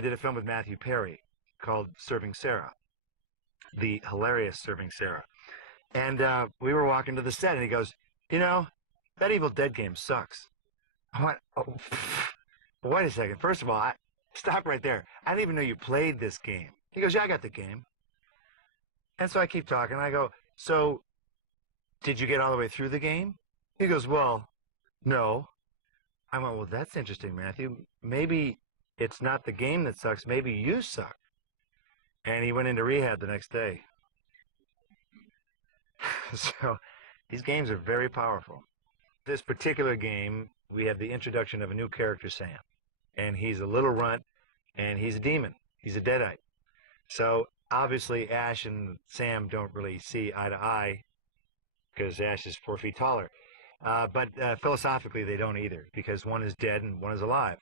I did a film with Matthew Perry called Serving Sarah, the hilarious Serving Sarah. And we were walking to the set, and he goes, you know, that Evil Dead game sucks. I went, oh, well, wait a second. First of all, stop right there. I didn't even know you played this game. He goes, yeah, I got the game. And so I keep talking. I go, so did you get all the way through the game? He goes, well, no. I went, well, that's interesting, Matthew. Maybe it's not the game that sucks. Maybe you suck. And he went into rehab the next day. So these games are very powerful. This particular game, we have the introduction of a new character, Sam. And he's a little runt, and he's a demon. He's a deadite. So obviously Ash and Sam don't really see eye to eye because Ash is 4 feet taller. But philosophically, they don't either, because one is dead and one is alive.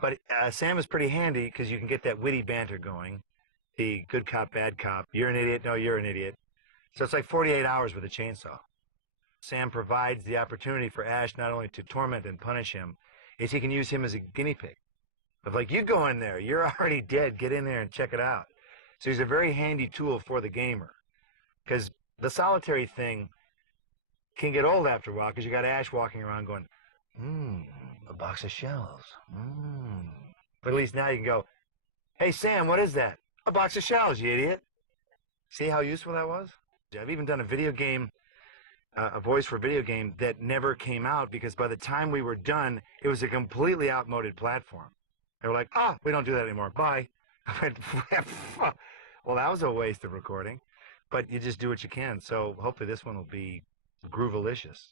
But Sam is pretty handy because you can get that witty banter going. The good cop, bad cop. You're an idiot. No, you're an idiot. So it's like 48 hours with a chainsaw. Sam provides the opportunity for Ash not only to torment and punish him, is he can use him as a guinea pig. Of like, you go in there. You're already dead. Get in there and check it out. So he's a very handy tool for the gamer. Because the solitary thing can get old after a while because you got Ash walking around going, a box of shells. But at least now you can go, hey, Sam, what is that? A box of shells, you idiot. See how useful that was? I've even done a video game, a voice for a video game that never came out because by the time we were done, it was a completely outmoded platform. They were like, we don't do that anymore. Bye. I went, well, that was a waste of recording. But you just do what you can. So hopefully this one will be groovalicious.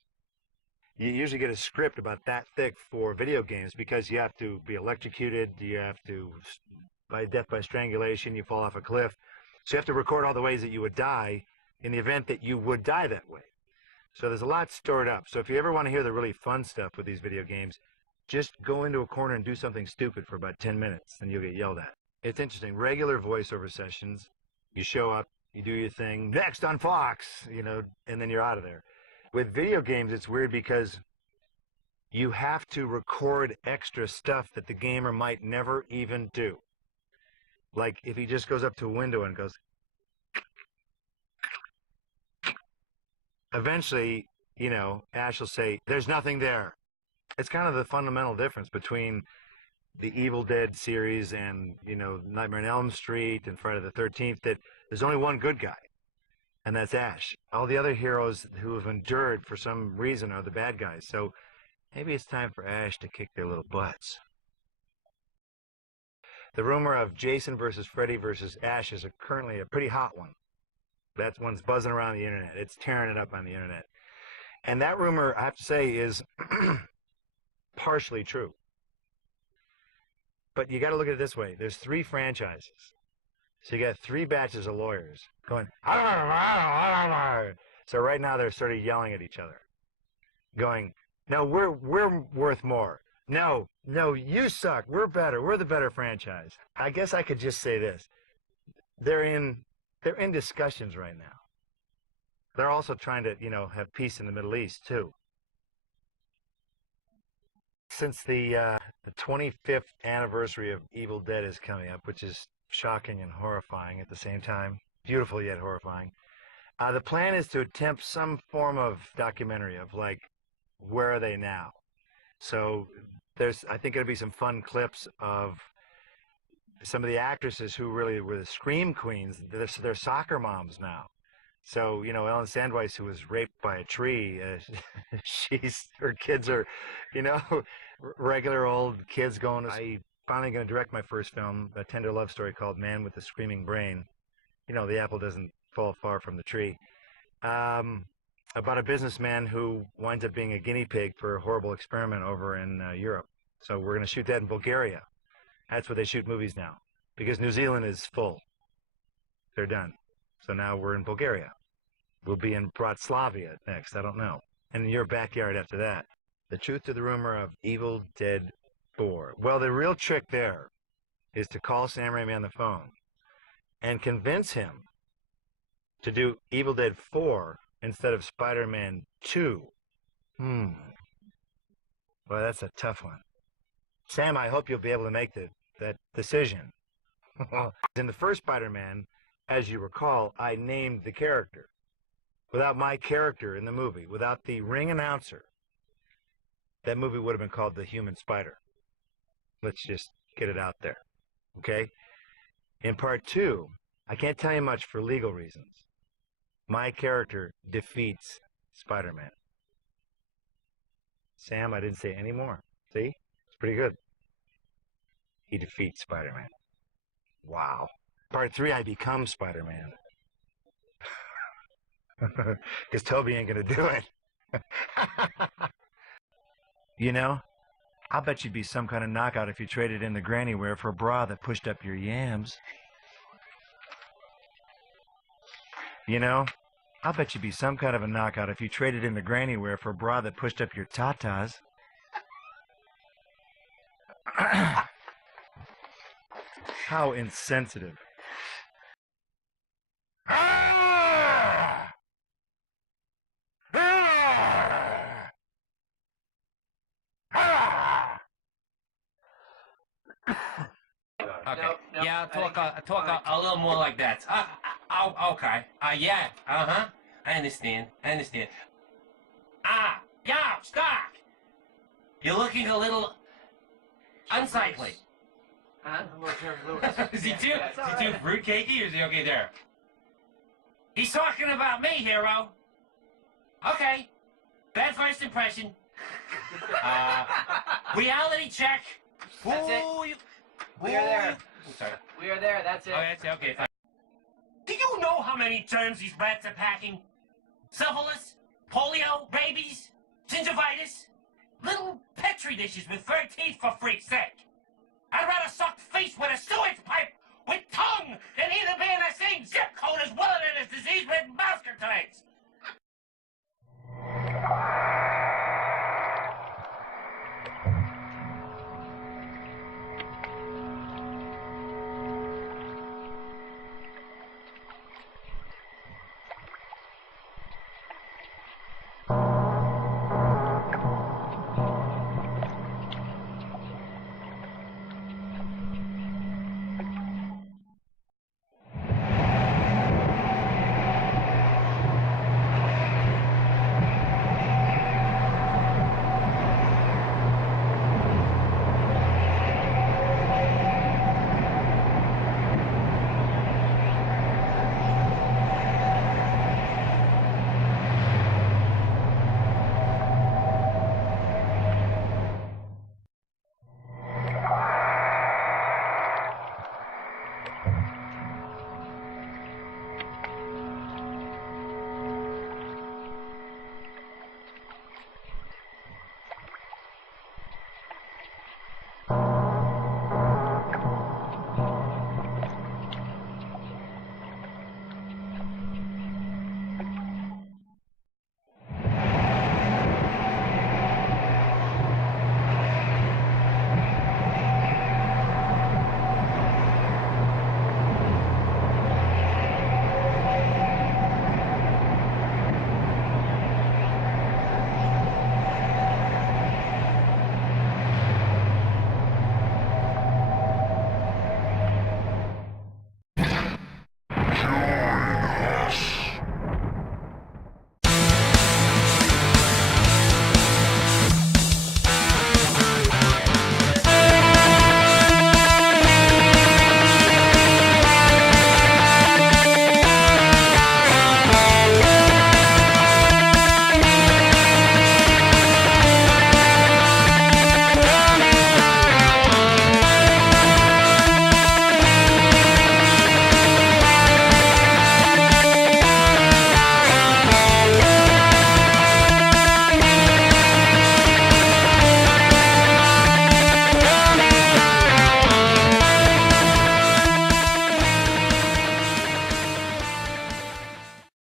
You usually get a script about that thick for video games because you have to be electrocuted, you have to, by death by strangulation, you fall off a cliff. So you have to record all the ways that you would die in the event that you would die that way. So there's a lot stored up. So if you ever want to hear the really fun stuff with these video games, just go into a corner and do something stupid for about 10 minutes, and you'll get yelled at. It's interesting. Regular voiceover sessions, you show up, you do your thing, next on Fox, you know, and then you're out of there. With video games, it's weird because you have to record extra stuff that the gamer might never even do. Like if he just goes up to a window and goes, eventually, you know, Ash will say, there's nothing there. It's kind of the fundamental difference between the Evil Dead series and, you know, Nightmare on Elm Street and Friday the 13th, that there's only one good guy, and that's Ash. All the other heroes who have endured for some reason are the bad guys. So maybe it's time for Ash to kick their little butts. The rumor of Jason versus Freddy versus Ash is currently a pretty hot one. That one's buzzing around the internet. It's tearing it up on the internet. And that rumor, I have to say, is partially true. But you got to look at it this way. There's 3 franchises. So you got 3 batches of lawyers going, so right now they're sort of yelling at each other, going, no, we're worth more. No, you suck. We're better. We're the better franchise. I guess I could just say this. They're in discussions right now. They're also trying to, you know, have peace in the Middle East, too. Since the 25th anniversary of Evil Dead is coming up, which is shocking and horrifying at the same time, beautiful yet horrifying, the plan is to attempt some form of documentary of, like, where are they now? So there's, I think, going to be some fun clips of some of the actresses who really were the scream queens. They're soccer moms now. So, you know, Ellen Sandweiss, who was raped by a tree, her kids are, you know, regular old kids going. I'm finally going to direct my first film, a tender love story called Man with the Screaming Brain. You know, the apple doesn't fall far from the tree. About a businessman who winds up being a guinea pig for a horrible experiment over in Europe. So we're going to shoot that in Bulgaria. That's where they shoot movies now, because New Zealand is full. They're done. So now we're in Bulgaria. We'll be in Bratislava next, I don't know. And in your backyard after that. The truth to the rumor of Evil Dead 4. Well, the real trick there is to call Sam Raimi on the phone and convince him to do Evil Dead 4 instead of Spider-Man 2. Well, that's a tough one. Sam, I hope you'll be able to make the that decision. In the first Spider-Man, as you recall, I named the character. Without my character in the movie, without the ring announcer, that movie would have been called The Human Spider. Let's just get it out there, okay? In part 2, I can't tell you much for legal reasons. My character defeats Spider-Man. Sam, I didn't say any more. See? It's pretty good. He defeats Spider-Man. Wow. Part 3, I become Spider-Man. Because Toby ain't gonna do it. You know, I'll bet you'd be some kind of knockout if you traded in the granny wear for a bra that pushed up your yams. You know, I'll bet you'd be some kind of a knockout if you traded in the granny wear for a bra that pushed up your tatas. How insensitive. Okay. No, yeah, I'll talk a little more like that. Okay. Yeah. Uh-huh. I understand. Yeah, Stark. You're looking a little unsightly. Huh? Is he too fruitcakey, or is he okay there? He's talking about me, hero. Okay. Bad first impression. Reality check. That's it. We are there. Sorry. We are there. That's it. Oh, that's it. Okay, fine. Do you know how many terms these rats are packing? Syphilis, polio, rabies, gingivitis, little petri dishes with 3 teeth, for freak's sake. I'd rather suck face with